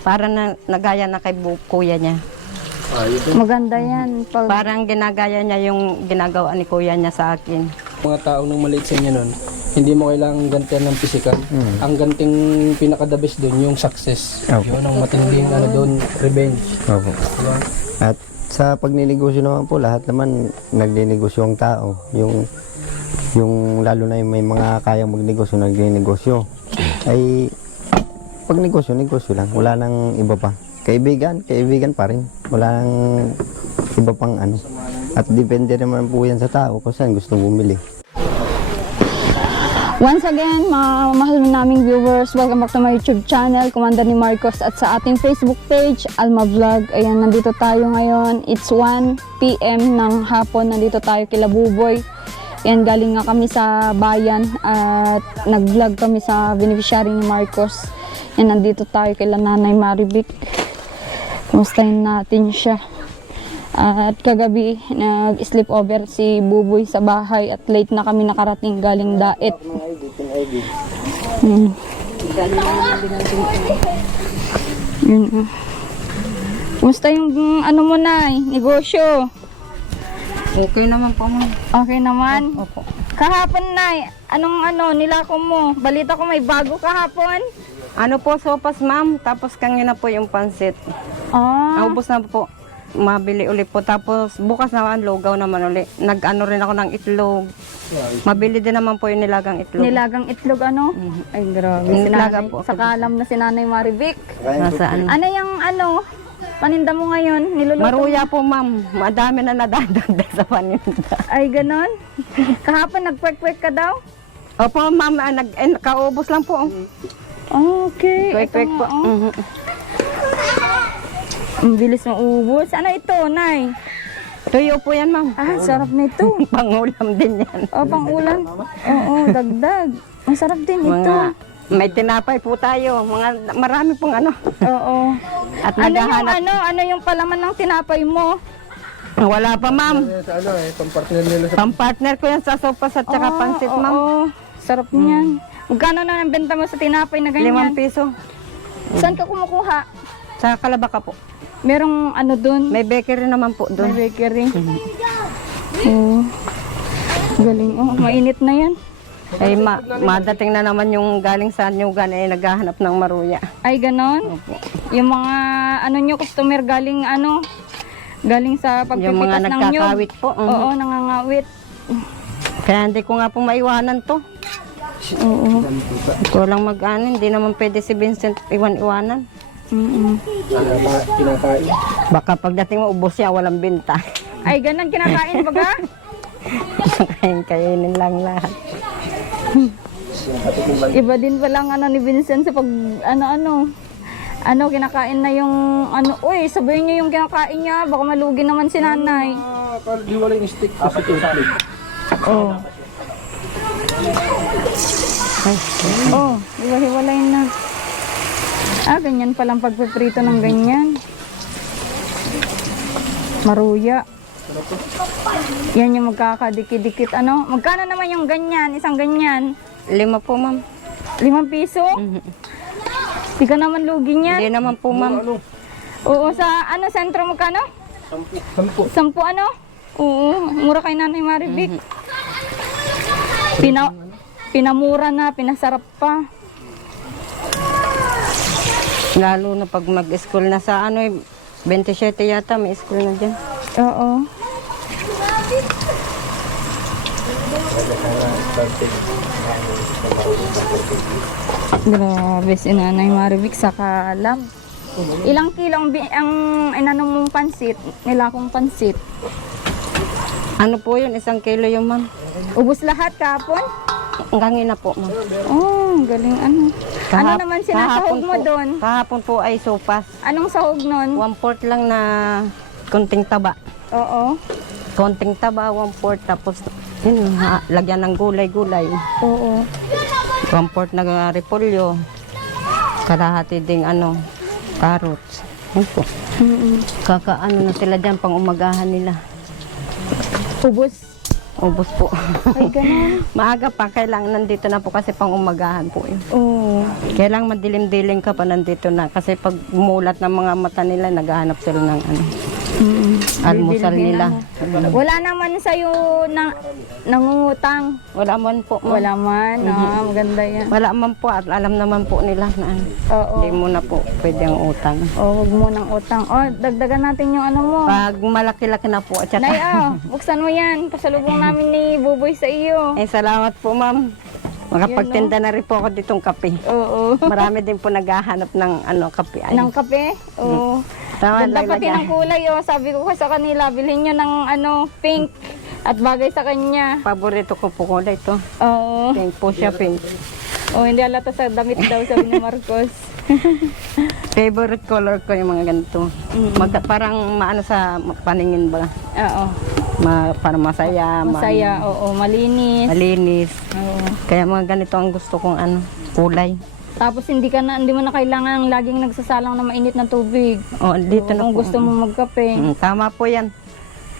Para na nagaya na kay kuya niya. Maganda yan. Parang ginagaya niya yung ginagawa ni kuya niya sa akin. Mga tao nang maliit sa inyo nun, hindi mo kailangang gantihan ng physical. Ang ganting pinaka-the best doon, yung success. Yun ang matinding doon, revenge. Opo. At sa pagninegosyo naman po, lahat naman nagninegosyo ang tao. Yung lalo na yung may mga kayang magnegosyo, nagninegosyo. Ay, pag negosyo lang. Wala nang iba pa. Kaibigan pa rin. Wala nang iba pang ano. At depende naman po yan sa tao kung saan gusto bumili. Once again, mga mahal naming viewers, welcome back to my YouTube channel, Commander ni Marcos, at sa ating Facebook page, Alma Vlog. Ayan, nandito tayo ngayon. It's 1 PM ng hapon. Nandito tayo kila Buboy. Ayan, galing nga kami sa bayan at nag-vlog kami sa beneficiary ni Marcos. Ayan, nandito tayo kila Nanay Marivic. Kumustahin natin siya. At kagabi, nag-sleep over si Buboy sa bahay at late na kami nakarating galing Daet. Yun. Kumusta yung ano mo na, negosyo? Okay naman po, ma'am. Okay naman? Opo. Kahapon na, anong nilako mo? Balita ko may bago kahapon? Ano po, sopas, ma'am. Tapos kanina po yung pansit. Naubos na po. Mabili ulit po. Tapos bukas naman, lugaw naman ulit. Nag-ano rin ako ng itlog. Mabili din naman po yung nilagang itlog. Nilagang itlog, ano? Ay, grabe. Nilaga po. Sakalam na si Nanay Marivic. Nasaan? Ano yung paninda mo ngayon? Niluluto Maruya mo? po, ma'am. Madami na nadadagdag sa paninda. Ay, ganon? Kahapon, nagkwek-kwek ka daw? Opo, ma'am. Kaubos lang po. Okay. Kwek-kwek Ito po. nga, oh. Ang bilis ng ubos. Ano ito, Nay? Tuyo po yan, ma'am. Sarap nito. Pangulam din yan. Pangulan. Oo, dagdag. Ang sarap din ito. May tinapay po tayo. Marami pong ano. Oo. At Ano yung palaman ng tinapay mo? Wala pa, ma'am. Pampartner nila sa... Pampartner ko yan sa sopas at saka pansit, ma'am. Oo. Sarap niyan. Magkano na ang benta mo sa tinapay na ganyan? 5 piso. Saan ka kumukuha? Sa Kalabaka po. Merong dun? May bakery naman po doon. May bakery. Oo. Galing. Mainit na yan. Ay, madating na naman yung galing sa Nyugan ay naghahanap ng maruya. Ay, ganon? Yung mga nyo, customer galing galing sa Yung pagpipitas mga ng nyug. nagkakawit po. Oo, nangangawit. Kaya hindi ko nga po maiwanan to. Oo. Ito lang hindi naman pwede si Vincent iwan-iwanan. Kinakain. Baka pagdating mo, ubos siya, walang binta. Ay, ganon kinakain baga? Kainin lang lahat. Iba din palang ni Vincent sa pag kinakain na yung uy, sabihin niyo yung kinakain niya, baka malugi naman si Nanay. Di wala yung stick kasi toothpick. Hiwa-hiwalay na. Ganyan palang pagpiprito ng ganyan. Maruya. Yan yung magkakadikit-dikit. Magkano naman yung ganyan? Isang ganyan? 5 po, ma'am. 5 piso? Di ka naman lugi niyan? Hindi naman po, ma'am. Oo, sa sentro magkano? 10. 10 Oo, mura kay Nanay Marivic. Pinamura na, pinasarap pa. Lalo na pag mag-school na sa 27 yata, may school na dyan. Oo. Grabe si Nanay Marivic sa kalam. Ilang kilo ang inano mong pansit? Nilakong pansit? Ano po yun? 1 kilo yung, ma'am. Ubus lahat kahapon? Hanggang ina po, ma'am. Galing ano naman sinasahog mo doon? Kahapon po ay sopas. Anong sahog nun? 1/4 lang na konting taba. Oo. Konting taba, 1/4. Tapos, yun, lagyan ng gulay-gulay. Oo. 1/4 na repolyo. Kalahati ding carrots. Yun po. Kakaano na sila dyan pang umagahan nila. Ubus? ubos po. Ay, ganun. Maaga pa, kailangan nandito na po kasi pang umagahan po yun. Oo. Kailangan madilim-dilim ka pa nandito na kasi pag mulat ng mga mata nila, naghahanap sila ng ano, almusal Bilbil nila. na mo. Wala naman sa'yo na nangungutang. Wala man po. ma'am. Wala man. Maganda yan. Wala man po at alam naman po nila na ano, Oo. hindi mo na po pwede ang utang. Huwag mo ng utang. Dagdagan natin yung ano mo. Pag malaki-laki na po at saka, Nay, buksan mo yan. Pasalubong namin ni Buboy sa iyo. salamat po ma'am. Makapagtinda na rin po ako ditong kape. Oo. Marami din po naghahanap ng ano, kape. Ay, Ng kape? Oo. tama, Ganda pati lagyan. ng kulay. Sabi ko sa kanila, bilhin nyo ng pink at bagay sa kanya. Paborito ko po kulay ito. Oo. Pink po siya, pink. Hindi alata sa damit daw, sabi ni Marcos. Favorite color ko yung mga ganito. Parang maano sa paningin ba? Oo. Parang masaya, Masaya, oo. Malinis. malinis. Oo. Kaya mga ganito ang gusto kong ano, kulay. Tapos hindi mo na kailangan laging nagsasalang na mainit na tubig. Dito na Kung po. gusto mo magkape. Tama po yan.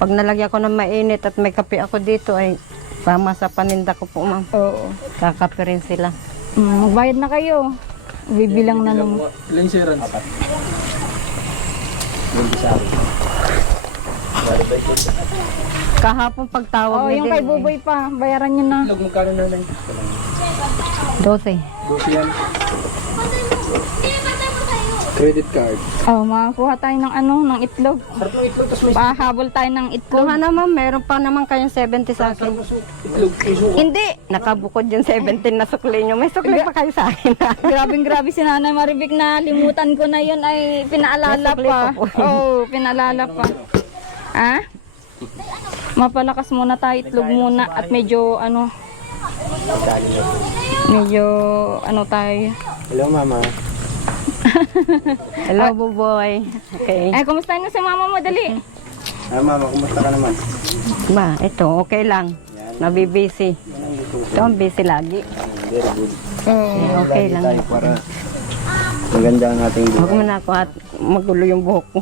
Pag nalagyan ko ng mainit at may kape ako dito ay tama sa paninda ko po, ma'am. Oo. Kakape rin sila. Magbayad na kayo. Bibilang na naman. Ilang insurance? Kahapon pagtawag Yung kay Buboy pa. Bayaran nyo na. Ilang magkano na lang? 12. 12 yan. Credit card. Makakuha tayo ng ng itlog. Sarap ng itlog, tapos may Pahabol tayo ng itlog. Kuha naman, meron pa naman kayong 70 sa akin. itlog. Hindi. Nakabukod yung 17 na sukli nyo. May sukli pa kayo sa akin. Grabe si Nanay Maribik na limutan ko na yun ay pinaalala Nasukli pa. pa po. Pinaalala pa. Mapalakas muna tayo, itlog muna at medyo tayo. Hello, mama. Hello, Buboy. Okay. Kumusta na si mama mo? Dali. Mama, kumusta ka naman? Ba, ito, okay lang. Nabibisi. Ito ang busy lagi. Very good. Okay Lagi lang. tayo para maganda ang ating Huwag buhay. mo na ako at magulo yung buhok ko.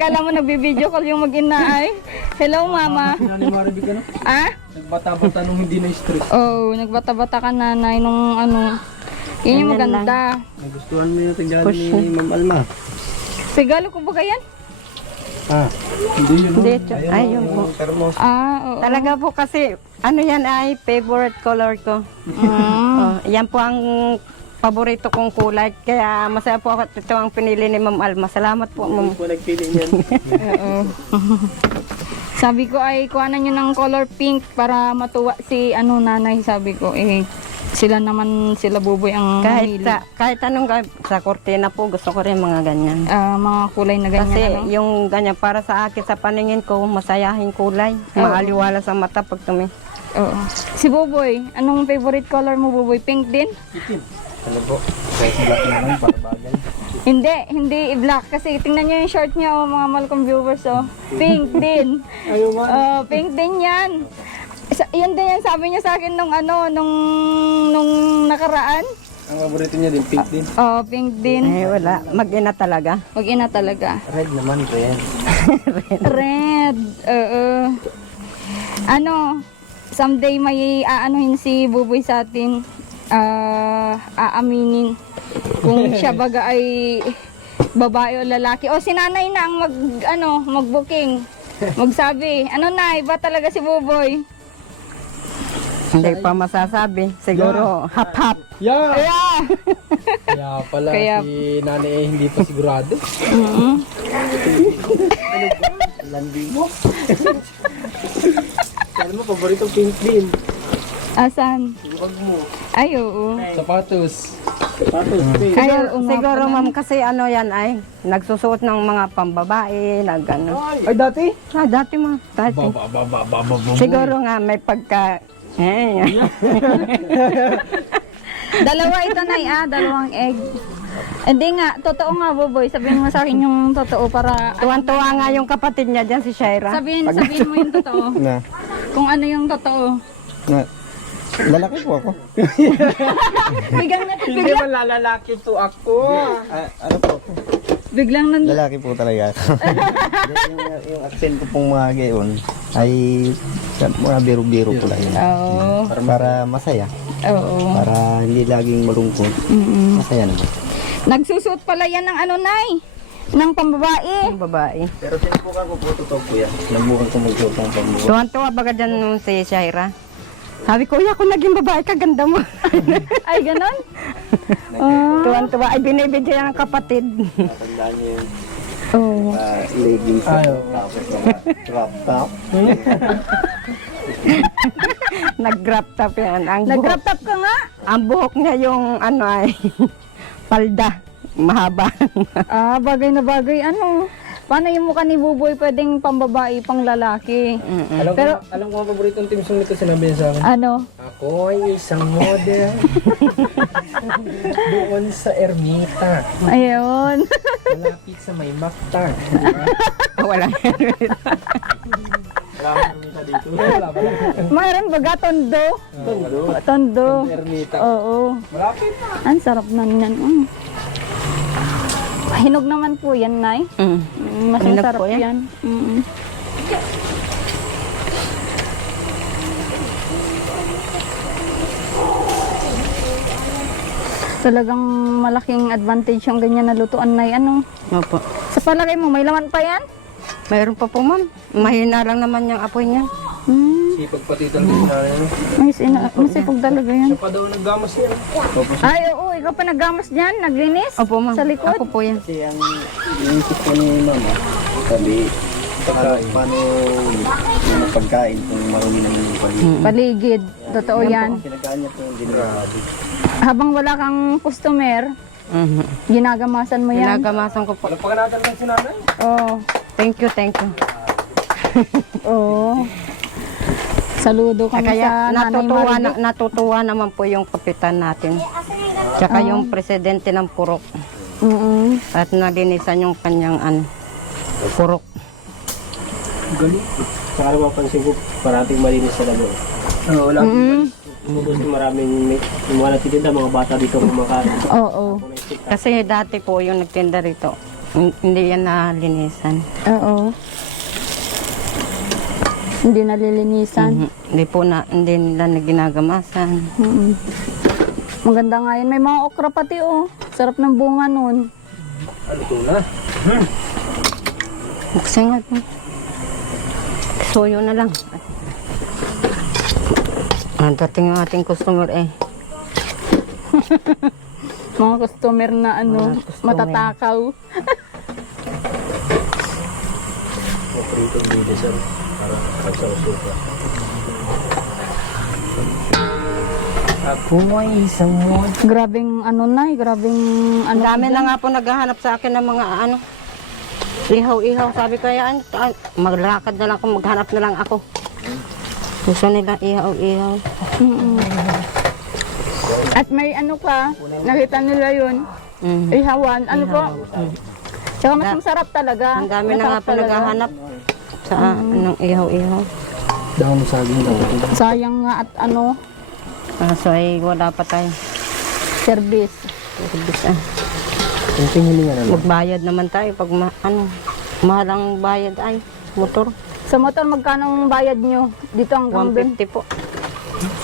Kala mo nagbibideo call yung mag-ina ay. Hello, mama. Nanay Maribik ka na? Nagbata-bata nung hindi na stress. Nagbata-bata ka nanay nung Yun yung Ganyan maganda. Nagustuhan mo yung tingnan Push ni Ma'am Alma? Sigalo ko ba yan? Hindi yun. Hindi, ayun po. Termos. Oo. Talaga po kasi, ano yan ay favorite color ko. Yan po ang paborito kong kulay. Kaya masaya po ako at ito ang pinili ni Ma'am Alma. Salamat po, Ma'am. Po nagpili niyan. Sabi ko ay kuhanan nyo ng color pink para matuwa si nanay. Sabi ko sila Buboy ang Kahit anong sa kortina po, gusto ko rin mga ganyan. mga kulay na ganyan. Kasi yung ganyan, para sa akin, sa paningin ko, masayahing kulay. Maaliwala sa mata pag Oo. Si Buboy, anong favorite color mo, Buboy? Pink din? Ano po? Kahit black naman, para bagay. Hindi black kasi tingnan niyo yung short niya mga Malcolm viewers Pink din. Pink din 'yan. Yan din yan sabi niya sa akin nung nakaraan. Ang paborito niya din, pink din. Pink din. wala. Mag-ina talaga. Mag-ina talaga. Red naman, red. Red. Someday may aanuhin si Buboy sa atin. Aaminin kung siya baga ay babae o lalaki. Si nanay na ang mag-booking. Magsabi, ba talaga si Buboy? Hindi pa masasabi. Siguro, hap-hap. Yeah! Yeah! Kaya pala Kaya- si nanay hindi pa sigurado. Landing mo. Alam mo, paborito pink din. Asan? Huwag mo. Ay, oo. Sapatos. Ay, oo nga Siguro, pala. ma'am, kasi yan ay, nagsusuot ng mga pambabae, Ay, dati? Dati mo. Dati. Siguro nga, may pagka... Dalawa ito, Nay, dalawang egg. Hindi nga, totoo nga, Buboy. Sabihin mo sa akin yung totoo para... Tuwan-tuwa nga yung kapatid niya dyan, si Shaira. Sabihin mo yung totoo. Na. Kung ano yung totoo. Na. Lalaki po ako. Hindi man lalaki to ako. Ano po ako? Biglang Lalaki po talaga ako. yung accent ko pong mga gayon ay mga biro-biro po lang yun. Oo. Para masaya. Oo. Para hindi laging malungkot. Masaya naman. Nagsusuot pala yan ng ano, Nay? Ng pambabae. Yung babae. Pero sinubukan ko po totoo po yan. Nabukan ko mag-joke ng pambukan. Tuwan-tuwa baga dyan nung si Shaira. Sabi ko, kung naging babae ka, ganda mo. Ay, ganon? Tuwan-tuwa. Ay, binibigyan ng kapatid. Tandaan niyo yung Oo. leggings Ayaw. tapos mga crop top. Nag-grab top yan. Nag-crop top ka nga? Ang buhok niya yung ano ay palda. Mahaba. Bagay na bagay. Ano? Paano yung mukha ni Buboy pwedeng pambabae, pang lalaki? Alam ko ang paboritong team song nito sinabi niya sa akin. Ano? Ako ay isang model. Doon sa Ermita. Ayun. Malapit sa may Mactan. Wala. Wala akong Ermita dito. Wala ba? Mayroon baga tondo? Tondo. Ermita. Oo. Malapit na. Ang sarap na niyan. Hinog naman po yan, Nay. Mas Hinog sarap po yan? yan. Talagang malaking advantage yung ganyan na lutuan, Nay. Ano? Opo. Sa palagay mo, may laman pa yan? Mayroon pa po, ma'am. Mahina lang naman yung apoy niya. Sipag pati talaga si nanay. Masipag talaga yan. Siya pa daw naggamas niya. Ay, oo. Ikaw pa naggamas dyan? Naglinis? Opo, ma'am. Sa likod? Ako po yan. Kasi ang inisip ko ni mama, sabi, paano yung pagkain kung marumi na yung pagkain. Paligid. Totoo yan. Kinagaan niya po yung dinarabi. Habang wala kang customer, ginagamasan mo yan. Ginagamasan ko po. Alam pa ka natin lang si nanay. Oo. Thank you, thank you. Oo. Saludo kami Kaya sa Nanay Maribel. natutuwa naman po yung kapitan natin. Tsaka yung presidente ng Purok. At nalinisan yung kanyang Purok. Galing. Sa araw mapansin ko, parating malinis talaga. Oo, wala. Kasi maraming yung mga nagtitinda, mga bata dito kumakain. Oo. Kasi dati po yung nagtinda rito, hindi yan nalinisan. Oo. Hindi nalilinisan. Hindi nila ginagamasan. Maganda nga yun. May mga okra pati oh. Sarap ng bunga nun. Ano to na? Buksan nga po. Soyo na lang. Dating yung ating customer Mga customer na matatakaw. Prito bidesan para pagsaw-suka. Ako ay isang model. Grabing grabing Ang dami na nga po naghahanap sa akin ng mga ihaw-ihaw. Sabi ko, maglakad na lang ako, maghanap na lang ako. Gusto nila ihaw-ihaw. At may nakita nila yun. Ihawan. Ano po? Tsaka mas masarap talaga. Ang dami na nga Masarap po talaga. naghahanap sa ihaw-ihaw. Dahon saging daw. Sayang nga at So ay wala pa tayo. service. Service, Kunting hilinga na lang. Magbayad naman tayo pag mahal ang bayad ay motor. Sa motor, magkano ang bayad nyo? Dito hanggang dun? 150 po.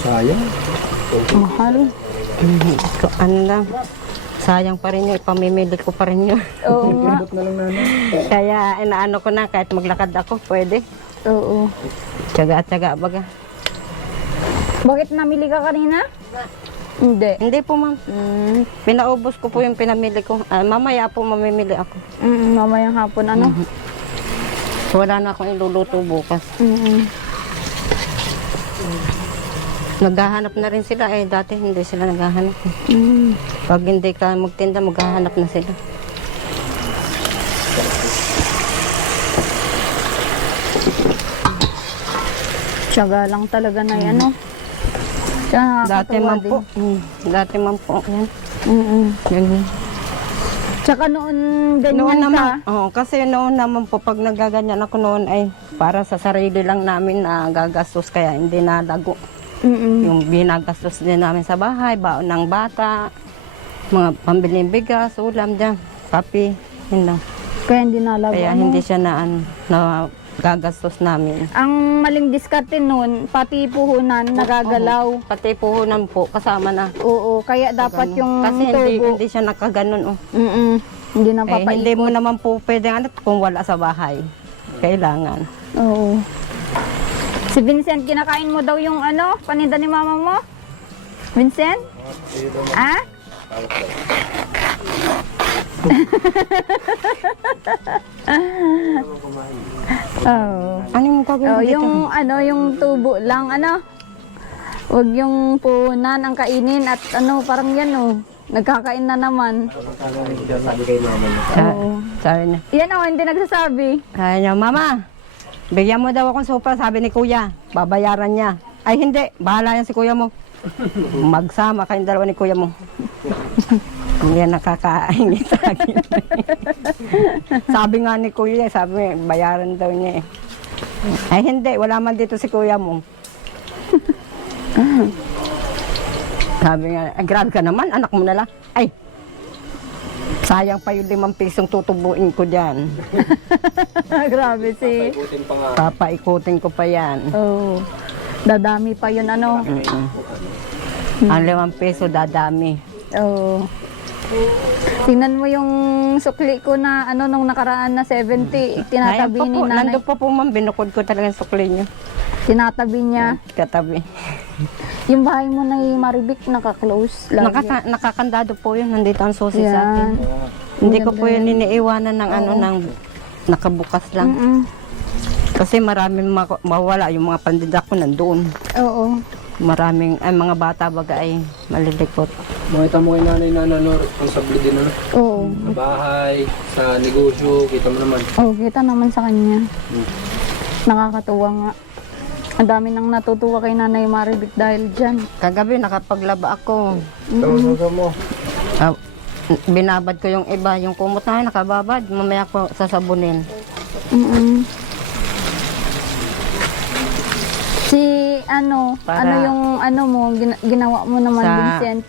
Sayang. Mahal. So, lang. Sayang pa rin yun. Ipamimili ko pa rin yun. Oo nga. Ibot na lang nanay. Kaya inaano ko na kahit maglakad ako, pwede. Oo. Tsaga-tsaga baga. Bakit namili ka kanina? Hindi. Hindi po, ma'am. Pinaubos ko po yung pinamili ko. Mamaya po mamimili ako. Mamayang hapon, Wala na akong iluluto bukas. Naghahanap na rin sila dati hindi sila naghahanap. Pag hindi ka magtinda, maghahanap na sila. Tiyaga lang talaga na yan, Tsaka Dati nakakatuwa man din. po. Dati man po. Yan. Ganyan. Tsaka noon ganyan Noon ka. naman, kasi noon naman po pag nagaganyan ako noon ay para sa sarili lang namin na gagastos kaya hindi nalago. Yung binagastos din namin sa bahay, baon ng bata, mga pambiling bigas, ulam dyan, kape, yun lang. Kaya hindi nalago. Kaya hindi siya na gagastos namin. Ang maling diskarte nun, pati puhunan, nagagalaw. Pati puhunan po, kasama na. Oo, kaya dapat yung Kasi tubo. hindi siya nakaganon. Oh. Hindi na Eh, hindi papaikot. mo naman po pwedeng kung wala sa bahay. Kailangan. Oo. Si Vincent, kinakain mo daw yung paninda ni mama mo? Vincent? Ah? Oh. Ano yung gagawin Oh, dito? yung tubo lang, Huwag yung puhunan ang kainin at parang yan, nagkakain na naman. Sabi kay mama niya. Oo. Sabi niya, Yan hindi nagsasabi. sabi niya, Mama, bigyan mo daw akong sopa, sabi ni Kuya. Babayaran niya. Ay hindi, bahala yan si Kuya mo. Magsama kayong dalawa ni Kuya mo. Hindi yan nakakaingit sa akin. Sabi nga ni Kuya, sabi bayaran daw niya eh. Ay hindi, wala man dito si Kuya mo. Sabi nga, grabe ka naman, anak mo na lang. Ay, sayang pa yung 5 pisong tutubuin ko dyan. Grabe si. Ikutin pa nga. Papaikutin ko pa yan. Oh. Dadami pa yun, Ang 5 piso dadami. Oh. Tingnan mo yung sukli ko na nung nakaraan na 70, tinatabi ni nanay. Nandun pa po ma'am, binukod ko talaga yung sukli niyo. Tinatabi niya. Katabi. Yung bahay mo na Maribik, naka-close lagi. Nakakandado po yun, nandito ang susi sa akin. Yan. Hindi ko po yun iniiwanan ng ng nakabukas lang. Kasi maraming mawala, yung mga pandida ko nandoon. Oo. Maraming, mga bata baga ay malilikot. Makita mo kay nanay na responsable din Oo. Sa bahay, sa negosyo, kita mo naman. Oh, kita naman sa kanya. Nakakatuwa nga. Ang dami nang natutuwa kay Nanay Maribik dahil dyan. Kagabi nakapaglaba ako. Tawag mo. Binabad ko yung iba, yung kumot na nakababad. Mamaya ko sasabunin. Si Para- yung mo, ginawa mo naman, Sa- Vincent?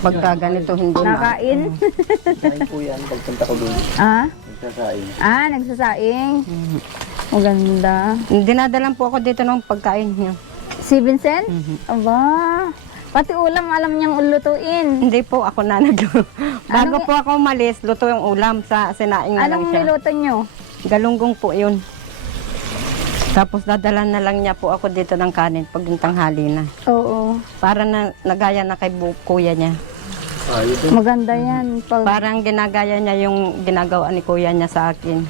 Pagka ganito hindi na. Nakain? Kain po yan, pagpunta ko doon. Ah? Nagsasain. Nagsasaing? Maganda. Dinadalan po ako dito ng pagkain niya. Si Vincent? Aba, pati ulam alam niyang ulutuin. Hindi po ako na nagluto. Bago Anong- po ako umalis, luto yung ulam sa sinaing na lang Anong siya. niluto niyo? Galunggong po yun. Tapos dadalan na lang niya po ako dito ng kanin pag yung tanghali na. Oo. Para na nagaya na kay kuya niya. Maganda yan. Parang ginagaya niya yung ginagawa ni kuya niya sa akin.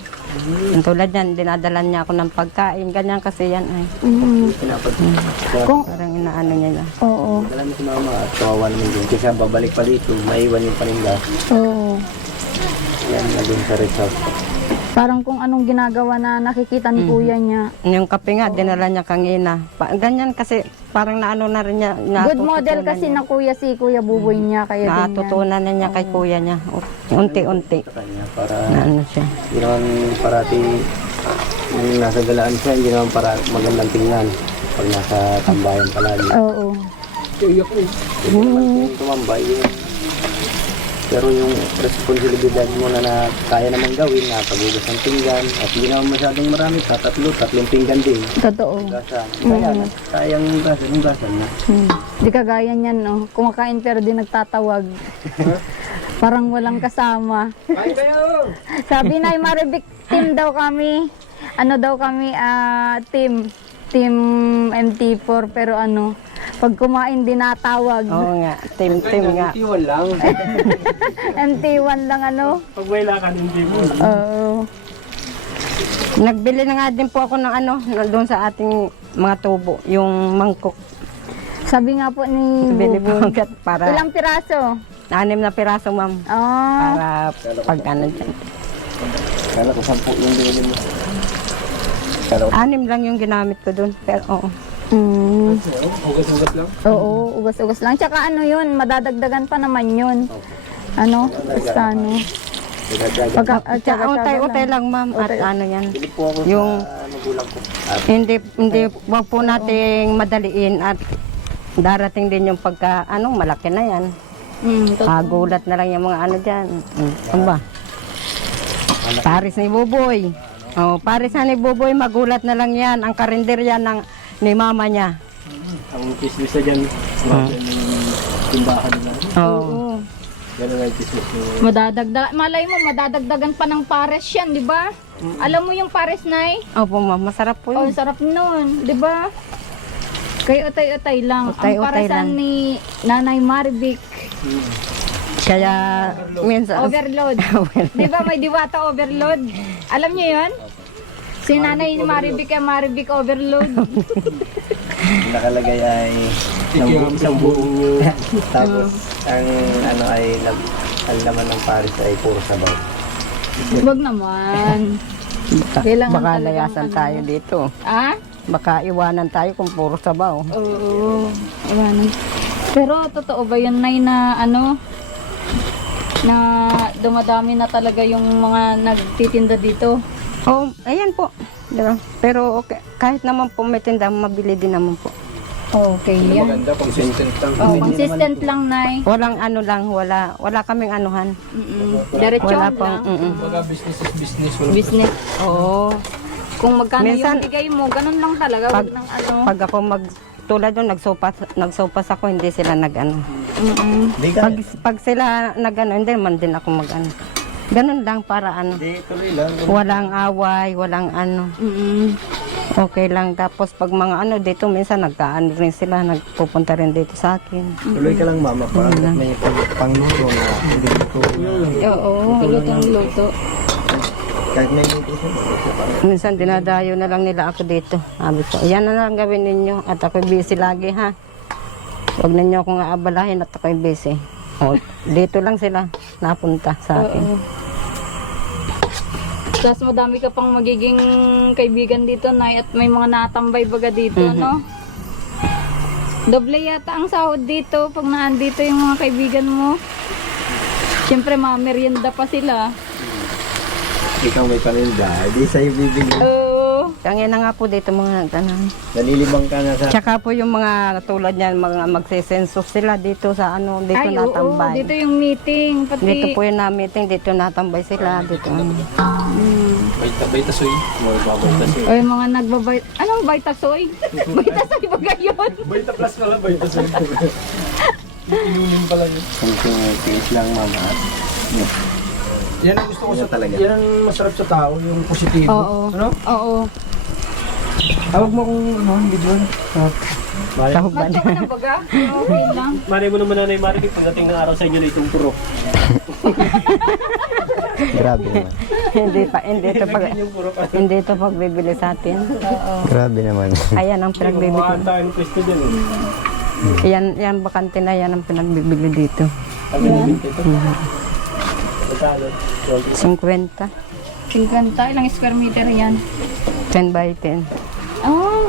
Yung tulad yan, dinadalan niya ako ng pagkain. Ganyan kasi yan ay. Parang inaano niya yan. Oo. Alam mo si mama at kawawa naman din. Kasi babalik pa dito, maiwan yung paninda. Oo. Yan na dun sa rest house. Parang kung anong ginagawa na nakikita ni kuya niya. Yung kape nga, dinala niya kangina. Ganyan kasi parang naano na rin niya. Good model kasi na kuya si Kuya Buboy niya. Kaya ganyan. Natutunan na niya kay kuya niya. Unti-unti. Sa kanya para Na ano siya. hindi naman parati yung nasa galaan siya, hindi naman para magandang tingnan pag nasa tambayan palagi. Oo. Yung tumambay, pero yung responsibilidad mo na kaya naman gawin, nakagugas ng pinggan, at hindi naman masyadong marami, tatlong pinggan din. Totoo. Gasan. Kaya sayang yung gasan na. Di kagaya niyan, no? Kumakain pero di nagtatawag. Parang walang kasama. Sabi na Maribik, team daw kami. Ano daw kami, team MT4, pero pag kumain di natawag. Oo nga, team nga. Iwan lang. MT1 lang Pag may lakad, hindi mo. Oo. Nagbili na nga din po ako ng doon sa ating mga tubo, yung mangkok. Sabi nga po ni Bili po Buboy. agad para Ilang piraso? 6 na piraso, ma'am. Ah, Para pag dyan. Kala ko 10 yung binili mo. 6 lang yung ginamit ko doon. Pero oo. Ugas-ugas lang. oo, ugas-ugas lang. Tsaka yun, madadagdagan pa naman yun. Basta Tsaka utay-utay lang, ma'am. At yan. Bili po ako Yung sa magulang ko. hindi wag po nating madaliin at darating din yung pagka, malaki na yan. Gulat na lang yung mga ano dyan. Ano ba? Paris ni Buboy. Oh, Paris na ni Buboy, magulat na lang yan. Ang karinderya ni mama niya. Ang kismis na dyan, grabe yung timbahan nila. Oo. Ganun nga yung kismis nyo. Malay mo, madadagdagan pa ng pares yan, di ba? Alam mo yung pares, Nay? Opo, ma'am. Masarap po Oh, yun. sarap nun, di ba? Kay utay-utay lang. Utay-utay Ang parasan lang. ni Nanay Marvic, Kaya, minsan... overload. Di ba may diwata overload? Alam niyo yun? Si Nanay Marvic ay Marvic overload. Nakalagay ay Isang buong nyo. tapos ang ano ay ang laman ng Paris ay puro sabaw. Huwag naman. Kailangan Baka talagang layasan tayo dito. Ah? Baka iwanan tayo kung puro sabaw. Oo. Ayan. Pero totoo ba yun, Nay, na na dumadami na talaga yung mga nagtitinda dito? Oh, ayan po. Diba? Pero okay, kahit naman po may tinda, mabili din naman po. Okay, yan. Maganda, consistent lang. Oh, consistent lang, Nay. Walang ano lang, wala kaming anuhan. Diretso Wala lang. pong, Kumbaga, business is business. Walang Business. Oo. Kung magkano Minsan- yung bigay mo, ganun lang talaga. Wag ng ano. Pag ako tulad yung nagsopas ako, hindi sila nag-ano. Di ka, Pag sila nag-ano, hindi man din ako mag-ano. Ganun lang para ano. di tuloy lang. Walang away, walang ano. Okay lang. Tapos pag mga ano dito, minsan nagkaano rin sila, nagpupunta rin dito sa akin. Tuloy ka lang mama, para may pangluto na hindi ko Oo, lutong luto. kahit may luto siya. Minsan dinadayo na lang nila ako dito. Sabi ko, yan na lang gawin ninyo at ako'y busy lagi ha. Huwag ninyo akong aabalahin at ako'y busy. O, dito lang sila napunta sa akin. Oo. Tapos madami ka pang magiging kaibigan dito, Nay, at may mga natambay baga dito, no? Doble yata ang sahod dito pag naandito yung mga kaibigan mo. Siyempre, merienda pa sila. Ikaw may paninda, di sa'yo bibigyan. Oo. Kaya na nga po dito mga nagtanong. Nalilibang ka na sa... Tsaka po yung mga tulad niyan, mga magsisensus sila dito sa ano, dito Ay, oo, natambay. dito yung meeting. Pati, Dito po yung na-meeting, dito natambay sila. Dito ano. Baita soy. o yung mga nagbabay... Anong Vitasoy? Vitasoy ba gayon? Baita plus na lang, baita soy. Inumin pa lang yun. Kung tiis lang mama. Yan ang gusto ko sa talaga. Yan ang masarap sa tao, yung positibo. Oo. Ano? Oo. Tawag mo kung hindi doon. Sahog ba Matyo ka na baga? Okay lang. Mari mo naman Nanay Marvic, pagdating ng araw sa inyo na itong puro. Grabe naman. hindi ito pagbibili sa atin. Grabe naman. Ayan ang pinagbibili. Kumakaan tayo ng pwesto dyan. Yan bakante na yan ang pinagbibili dito. Ang binibinti ito. Magkano? 50. 50, ilang square meter yan? 10 by 10. Oh,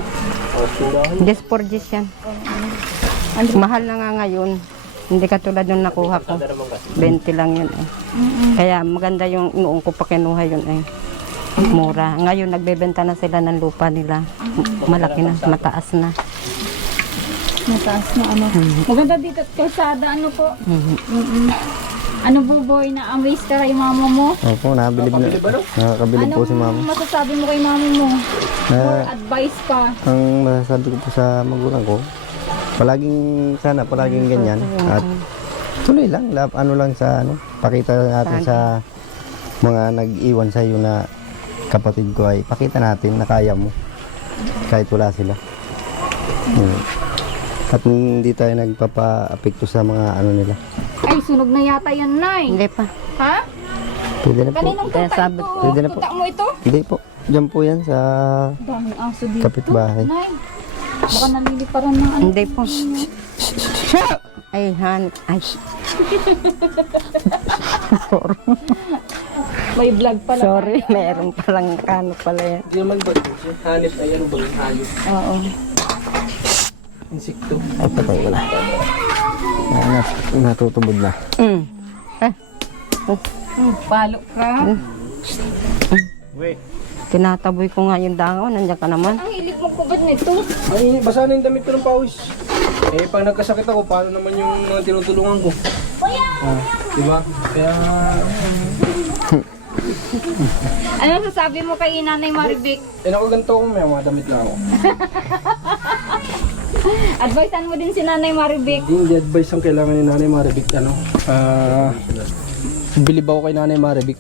Just for this yan. Mahal na nga ngayon. Hindi katulad nung nakuha ko. 20 lang yun eh. Kaya maganda yung noong ko pa kinuha yun eh. Mura. Ngayon nagbebenta na sila ng lupa nila. Malaki na, mataas na. mataas na ano. Maganda dito at kalsada, ano po? Ano Buboy, na-amaze ka kay mama mo? Opo, nabilib na. Nakakabilib po si mama. Anong masasabi mo kay mama mo? Na, Or advice pa? ang masasabi ko po sa magulang ko, palaging ganyan. At tuloy lang, ano lang sa ano, pakita natin sa mga nag-iwan sa iyo na kapatid ko ay pakita natin na kaya mo kahit wala sila. At hindi tayo nagpapa-apekto sa mga ano nila. Ay, sunog na yata yan, Nay. Hindi pa. Ha? Pwede na po. Kaninong Kaya tuta sabi- ito? Pwede na po. Tuta mo ito? Hindi po. Diyan po yan sa Daming aso dito. kapitbahay. Nay, baka naliliparan ng ano. Hindi po. Ay, ay. Sorry. May vlog pala. Sorry, meron palang nakano pala yan. Hindi naman ba? Hanip na yan, bang hayop. Oo. Insekto. Ay, patay ko na. Natutubod na. Palo ka. Tinataboy ko nga yung dangaw, nandiyan ka naman. Ang hilig mo kubad nito. Ay, basa na yung damit ko ng pawis. Eh, pag nagkasakit ako, paano naman yung mga tinutulungan ko? Diba? Kaya, Ano sasabi mo kay Nanay Maribik? nakaganto ko, may mga damit lang ako. Advisean mo din si Nanay Maribik. Hindi advice ang kailangan ni Nanay Maribik, bilib ako kay Nanay Maribik.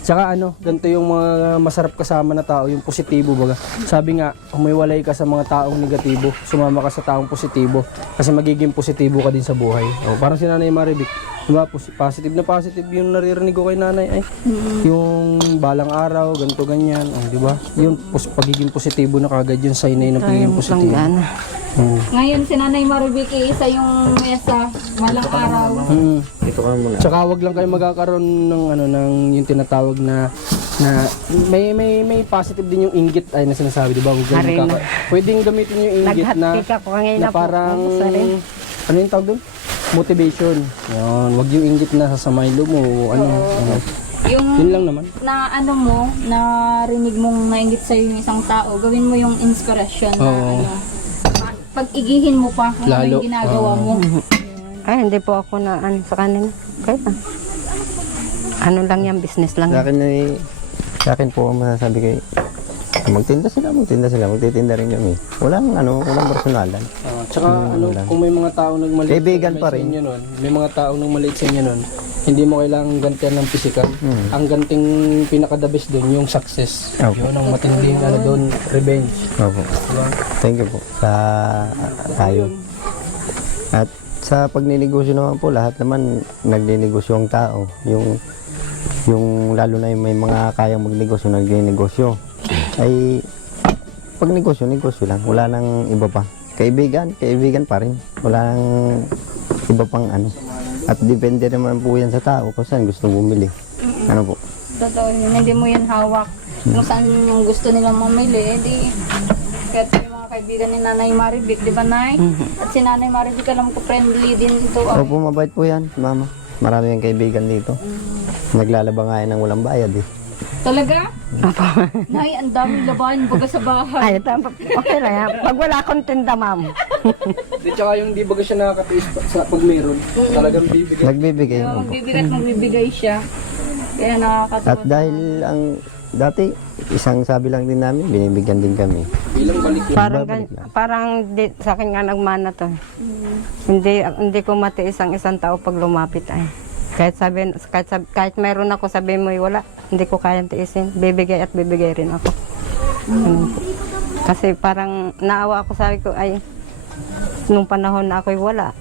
Tsaka ganito yung mga masarap kasama na tao, yung positibo baga. Sabi nga, humiwalay ka sa mga taong negatibo, sumama ka sa taong positibo, kasi magiging positibo ka din sa buhay. O, parang si Nanay Maribik, diba, positive na positive yung naririnig ko kay Nanay ay. Yung balang araw, ganito ganyan, diba? Yung pagiging positibo na kagad yung sign na yun ng pagiging positibo. Ngayon si Nanay Maribik isa yung mesa, walang araw. Ito ka muna. Tsaka wag lang kayo magkakaroon ng ng yung tinatawag na may positive din yung inggit ay na sinasabi, di ba? Pwedeng gamitin yung inggit na parang ano yung tawag doon? Motivation. Yan, wag yung inggit na sasamay mo Yung yun lang naman. na narinig mong nainggit sa'yo yung isang tao, gawin mo yung inspiration na pag-igihin mo pa kung ano yung ginagawa mo. Ay, hindi po ako na sa kanila. Kaya, ano lang yan, business lang. Sa akin po ang masasabi kay magtitinda sila, magtitinda rin kami. Walang personalan. Tsaka kung may mga tao nagmaliit Kaibigan pa rin. May mga tao nagmaliit sa inyo nun, hindi mo kailangang gantian ng pisikal. Ang ganting pinaka-the best doon, yung success. Yun ang matinding doon, revenge. Opo. Thank you po sa tayo. At sa pagninegosyo naman po, lahat naman nagninegosyo ang tao. Yung lalo na yung may mga kayang magnegosyo, nagninegosyo. Ay pag negosyo lang. Wala nang iba pa. Kaibigan pa rin. Wala nang iba pang At depende naman po yan sa tao kung saan gusto bumili. Ano po? Totoo yun, hindi mo yan hawak. Kung saan yung gusto nilang mamili, edi kahit yung mga kaibigan ni Nanay Maribik, di ba Nay? At si Nanay Maribik, alam ko friendly din ito. Opo, mabait po yan, mama. Marami yung kaibigan dito. Naglalaba nga yan ng walang bayad eh. Talaga? Nay, ang daming labahan baga sa bahay. Ay, okay lang yan. Pag wala akong tinda, ma'am. Tsaka yung di baga siya nakakatiis sa pag meron, talagang bibigay. Nagbibigay. Kaya Opo. magbibigay siya. Kaya nakakatawa. At dahil ang dati, isang sabi lang din namin, binibigyan din kami. Bilang balik yun. Parang sa akin nga nagmana to. Hindi ko matiis ang isang tao pag lumapit ay. Kahit meron ako, sabihin mo wala, hindi ko kayang tiisin. Bibigay at bibigay rin ako. Ganun po. Kasi parang naawa ako, sabi ko ay nung panahon na ako'y wala.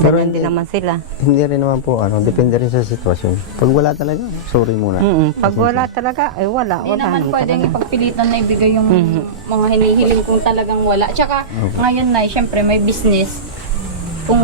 Pero Ganyan din naman sila. Hindi rin naman po, depende rin sa sitwasyon. Pag wala talaga, sorry muna. Pag wala talaga, ay wala. Hindi Wala naman naman pwedeng talaga. ipagpilitan na ibigay yung mga hinihiling kung talagang wala. Tsaka ngayon na, syempre may business. Kung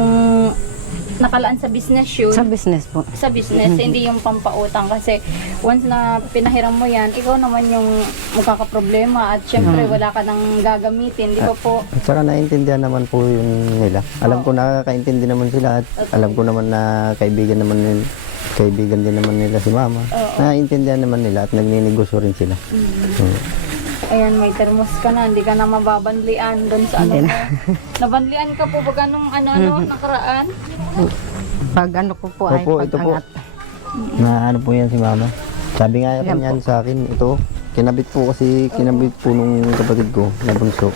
nakalaan sa business yun, Sa business po. sa business, hindi yung pampautang kasi once na pinahiram mo yan, ikaw naman yung magkakaproblema at syempre wala ka nang gagamitin, di ba po? At saka naiintindihan naman po yun nila. Alam ko nakakaintindi naman sila at alam ko naman na kaibigan din naman nila si mama. Naiintindihan naman nila at nagninegosyo rin sila. Ayan, may termos ka na, hindi ka na mababanlian doon sa mo. Nabanlian ka po ba nung nakaraan? Pag ko po ay Opo, ito po. pag-angat. Na po yan si mama. Sabi nga rin yan sa akin, ito, kinabit po nung kapatid ko, na bunso.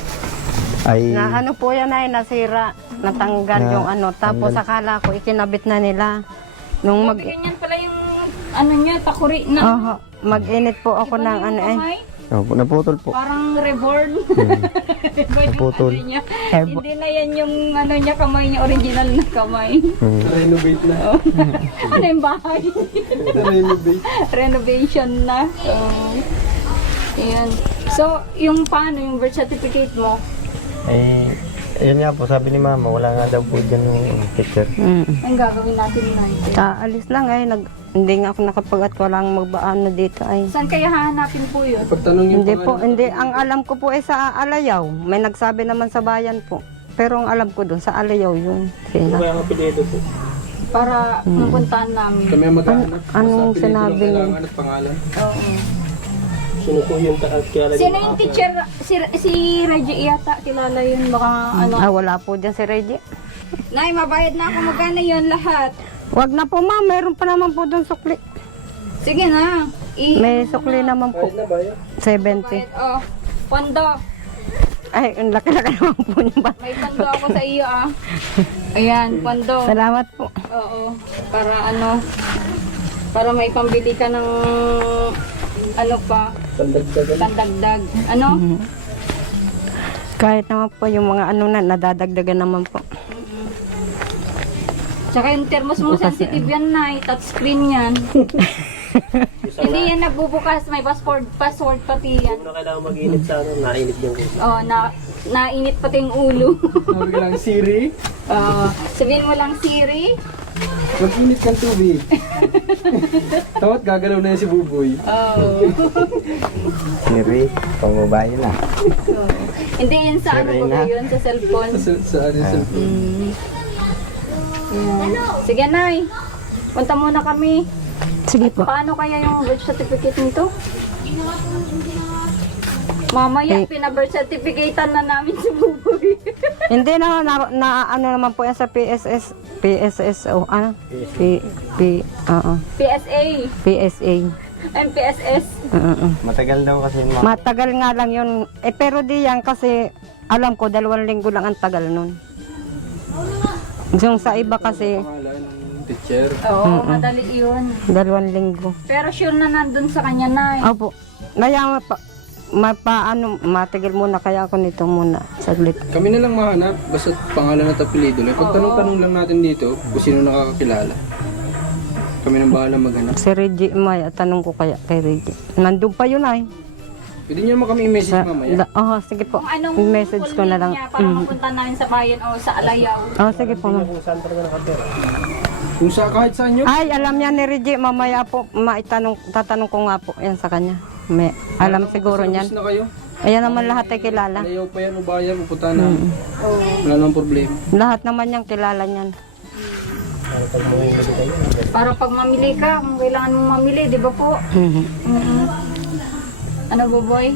Ay, Na po yan ay nasira, natanggal yung tapos akala ko ikinabit na nila. Nung Ganyan pala yung niya, takuri na. mag-init po ako ng kamay. opo, naputol po. Parang reborn. Naputol. Niya. Hindi na yan yung niya, kamay niya, original na kamay. Renovate na. Ano yung bahay? Renovate. Renovation na. Ayan. So, yung paano, yung birth certificate mo? Ayun nga po, sabi ni mama, wala nga daw po dyan yung picture. Ang gagawin natin na Alis lang ay hindi nga ako nakapag at walang magbaano dito ay. Saan kaya hahanapin po yun? Pagtanong yung Hindi po, hindi. Ang alam ko po ay sa Alayaw. May nagsabi naman sa bayan po. Pero ang alam ko doon, sa Alayaw yung sina. Kaya ang apelido po. Para mapuntahan namin. Kami ang maghahanap. Anong Sa apelido sinabi lang niyo? kailangan at pangalan. Oo. Sino po yung kilala Sino niyo? yung teacher? Si Reggie yata, kilala yun. Baka ano. Wala po dyan si Reggie. Nay, mabayad na ako. Magkano yun lahat? Wag na po ma'am, meron pa naman po doon sukli. Sige na. May sukli naman po. Bayad na ba yun? 70. Bayad, oh. Pondo. Ay, ang laki-laki naman po yung ba. May pondo ako sa iyo ah. Ayan, pondo. Salamat po. Oo. Para ano, para may pambili ka ng ano pa, Pandagdagan. pandagdag. Ano? Kahit naman po yung mga ano na, nadadagdagan naman po. Tsaka yung thermos mo, sensitive yan na, touchscreen yan. Hindi yan nagbubukas, may password pati yan. Hindi mo na kailangan mag-init sa ano, nainit yung kusa. Oh, nainit pati yung ulo. Sabi ko lang, Siri, Sabihin mo lang Siri. mag-init kang tubig. Tawat gagalaw na yan si Buboy. Oh. Siri, pambabae na. Hindi yan sa ano Siri ba na. yun, sa cellphone. Sa ano sa... Sige, Nay. Punta muna kami. Sige po. Paano kaya yung birth certificate nito? Mamaya, pina-birth certificatean na namin si Buboy. Hindi na ano naman po yan sa PSS o ano? PSA. PSA. MPSS. Matagal daw kasi yung Matagal nga lang yun. Pero di yan kasi alam ko 2 linggo lang ang tagal nun. Yung sa iba kasi Pangalan ng teacher. Oo, madali yun. 2 linggo. Pero sure na nandun sa kanya, Nay. Opo. Naya matigil muna kaya ako nito muna saglit. Kami na lang mahanap, basta pangalan at apelido lang. Pagtanong-tanong lang natin dito kung sino nakakakilala. Kami nang bahala maghanap. Si Reggie Maya, tanong ko kaya kay Reggie. Nandun pa yun ay. Pwede niyo naman kami i-message mamaya. Sige po. Kung anong Message ko full na name lang. niya para mapunta namin sa bayan o sa Alayaw. Sige po. Ma'am. Kung saan talaga nakatira. Kung sa kahit saan nyo. Ay, alam niya ni Reggie, mamaya po tatanong ko nga po yan sa kanya. May alam siguro niyan. Na kayo. Ayan naman lahat ay kilala. Alayaw pa yan o bayan, pupunta namin. Wala namang problema. Lahat naman niyang kilala niyan. Para pag mamili ka, kung kailangan mong mamili, di ba po? Mm-mm. Ano, Buboy?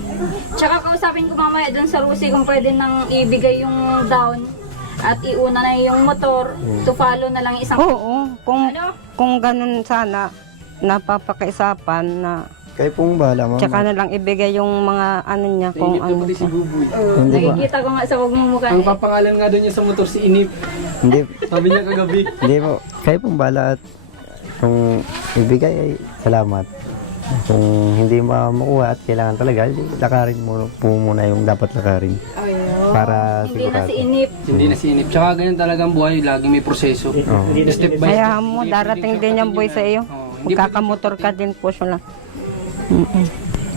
Tsaka kausapin ko mamaya dun sa Rusi kung pwede nang ibigay yung down at iuna na yung motor to follow na lang isang... Oo, Ano? kung ganun sana, napapakaisapan na Kayo pong bahala, ma'am. tsaka na lang ibigay yung mga ano niya kung Inip na ano. pati si Buboy. Hindi ba? Nakikita ko nga sa wag mong mukha. Ang papangalan nga doon niya sa motor si Inip. Hindi, Sabi niya kagabi. hindi po. Kayo pong bahala at kung ibigay ay salamat. Kung hindi makuha at kailangan talaga, lakarin mo po muna yung dapat lakarin. Ayun. Para Hindi na sigurado. si Inip. Hindi na si Inip. Tsaka ganyan talaga ang buhay, lagi may proseso. Step by Kaya mo, darating din yung boy sa iyo. Magkakamotor ka din po siya lang.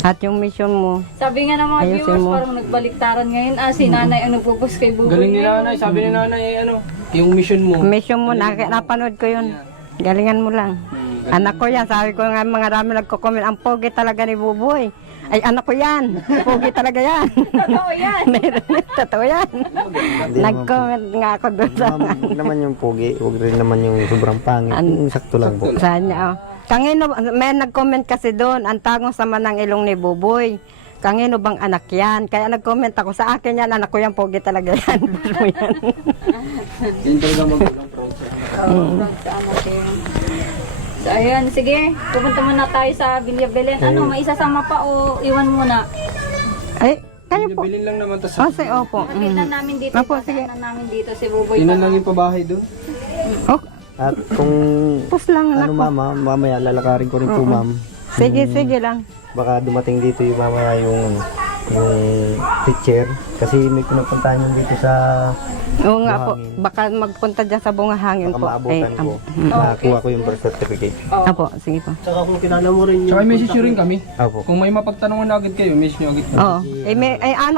At yung mission mo, Sabi nga ng mga Ayusin viewers, mo. parang nagbaliktaran ngayon. Si nanay ang nagpo-post kay Buboy. Galing ni ngayon. nanay, sabi ni nanay ano, yung mission mo. napanood ko yun. Galingan mo lang. Anak ko yan, sabi ko nga mga dami nagko-comment, ang pogi talaga ni Buboy. Ay, anak ko yan. Pogi talaga yan. Totoo yan. Totoo yan. Nag-comment nga ako doon sa Ma'am, huwag naman yung pogi, huwag rin naman yung sobrang pangit. Yung sakto lang po. sa kanya. Kangino, may nag-comment kasi doon, ang tagong sama ng ilong ni Buboy. Kangino bang anak yan? Kaya nag-comment ako, sa akin yan, anak ko yan, pogi talaga yan. Buso yan. Yun talaga magulang process. Sa ano kayo. So, ayan, sige. Pupunta muna tayo sa Villa Belen. Ano, may isasama pa o iwan muna? Ay, kayo po. Bilin lang naman tas Kasi, opo. Tignan namin dito. Opo, sige. Tignan namin dito si Buboy. yun lang yung pabahay doon. Oh, At kung pus lang, anak ano ko. mama, mamaya lalakarin ko rin po ma'am. Sige, sige lang. Baka dumating dito yung mamaya yung teacher. Kasi may pinupuntahan yun dito sa Oo nga po, Buhangin. baka magpunta dyan sa bungahangin baka po. maabutan ko. Nakakuha ko yung birth certificate. Apo, sige po. Tsaka kung kilala mo rin Tsaka yung... i-message nyo rin kami. Opo. Kung may mapagtanungan na agad kayo, message nyo agad. Oo. Ano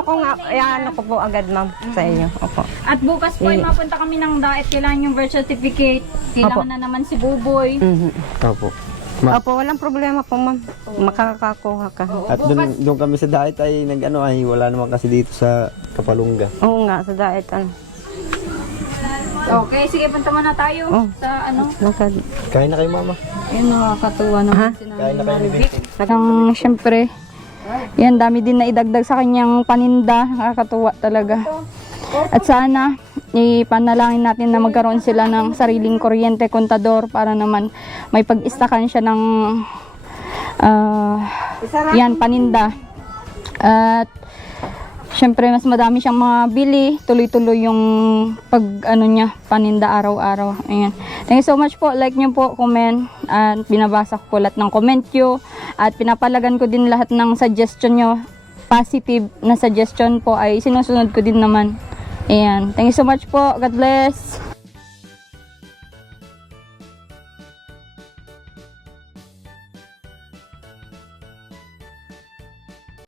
ko po agad ma'am sa inyo. Opo. At bukas po ay mapunta kami ng daet. Kailangan yung birth certificate. Kailangan na naman si Buboy. Mhm. Opo. Ma- Opo, walang problema po ma'am. Makakakuha ka. Oo, At doon kami sa diet ay wala naman kasi dito sa Kapalungga. Oo nga, sa diet ano. Okay, sige, punta muna tayo Oh. sa ano. Kain na kayo mama. Ayun, nakakatuwa naman si Kain na kayo ni Maribik. Siyempre, Yan, dami din na idagdag sa kanyang paninda. Nakakatuwa talaga. At sana, ipanalangin natin na magkaroon sila ng sariling kuryente, kontador, para naman may pag-istakan siya ng yan, paninda. At syempre, mas madami siyang mabili. Tuloy-tuloy yung niya, paninda araw-araw. Ayan. Thank you so much po. Like nyo po, comment. At binabasa ko po lahat ng comment nyo. At pinapalagan ko din lahat ng suggestion nyo. Positive na suggestion po ay sinusunod ko din naman. Ayan. Thank you so much po. God bless.